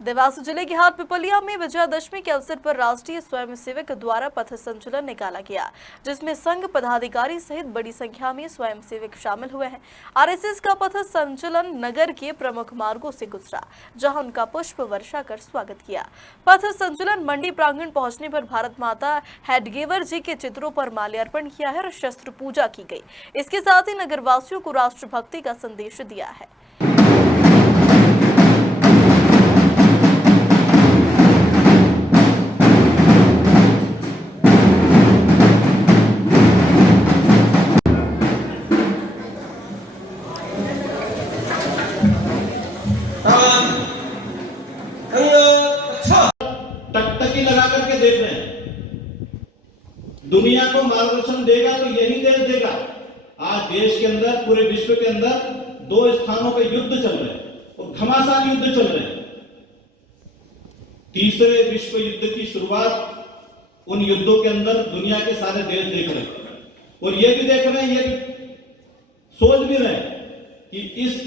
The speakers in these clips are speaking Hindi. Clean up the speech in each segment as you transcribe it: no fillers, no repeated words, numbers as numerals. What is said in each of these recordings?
देवास जिले के हाट पिपलिया में विजयादशमी के अवसर पर राष्ट्रीय स्वयंसेवक द्वारा पथ संचलन निकाला गया, जिसमें संघ पदाधिकारी सहित बड़ी संख्या में स्वयंसेवक शामिल हुए हैं। आरएसएस का पथ संचलन नगर के प्रमुख मार्गों से गुजरा, जहां उनका पुष्प वर्षा कर स्वागत किया। पथ संचलन मंडी प्रांगण पहुंचने पर भारत माता हेडगेवर जी के चित्रों पर माल्यार्पण किया है और शस्त्र पूजा की गई। इसके साथ ही नगरवासियों को राष्ट्रभक्ति का संदेश दिया है। टकटकी लगा करके देख रहे हैं, दुनिया को मार्गदर्शन देगा तो यही देश देगा। आज देश के अंदर, पूरे विश्व के अंदर 2 स्थानों पे युद्ध चल रहे हैं और घमासान युद्ध चल रहे हैं। तीसरे विश्व युद्ध की शुरुआत उन युद्धों के अंदर दुनिया के सारे देश देख रहे हैं और ये भी देख रहे हैं, ये सोच भी रहे हैं कि इस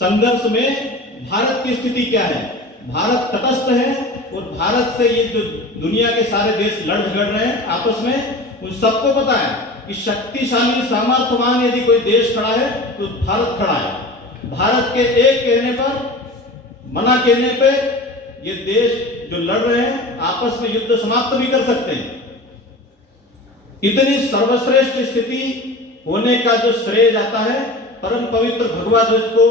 संघर्ष में भारत की स्थिति क्या है। भारत तटस्थ है और भारत से ये जो दुनिया के सारे देश लड़ झगड़ रहे हैं आपस में, उन सबको पता है कि शक्तिशाली सामर्थ्यवान यदि कोई देश खड़ा है तो भारत खड़ा है। भारत के एक कहने पर, मना कहने पे ये देश जो लड़ रहे हैं आपस में युद्ध समाप्त भी कर सकते हैं। इतनी सर्वश्रेष्ठ स्थिति होने का जो श्रेय जाता है परम पवित्र भगवा ध्वज को।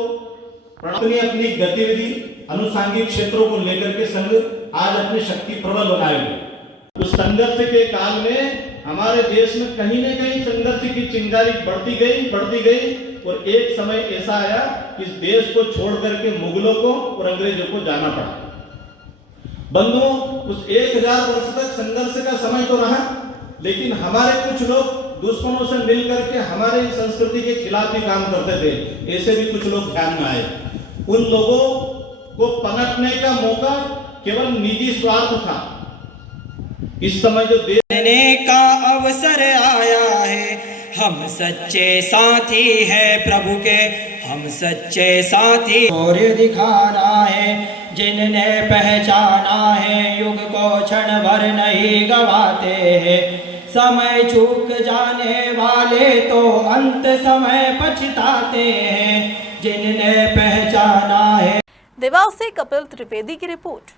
अपनी गतिविधि अनुसांगिक क्षेत्रों को लेकर के संघ आज अपनी शक्ति प्रबल बनाए हुए। उस संघर्ष के काल में हमारे देश में कहीं न कहीं संघर्ष की चिंगारी बढ़ती गई और एक समय ऐसा आया कि इस देश को छोड़ करके मुगलों को और अंग्रेजों को जाना पड़ा। बंधुओं, उस 1000 वर्ष तक संघर्ष का समय तो रहा, लेकिन हमारे कुछ लोग दुश्मनों से मिलकर के हमारे संस्कृति के खिलाफ भी काम करते थे। ऐसे भी कुछ लोग ध्यान में आए। उन लोगों को पनटने का मौका केवल निजी स्वार्थ था। इस समय जो देने का अवसर आया है, हम सच्चे साथी हैं प्रभु के, हम सच्चे साथी। और दिखाना है जिनने पहचाना है, युग को क्षण भर नहीं गवाते हैं। समय चूक जाने वाले तो अंत समय पछताते हैं, जिनने पहचाना है। देवास से कपिल त्रिवेदी की रिपोर्ट।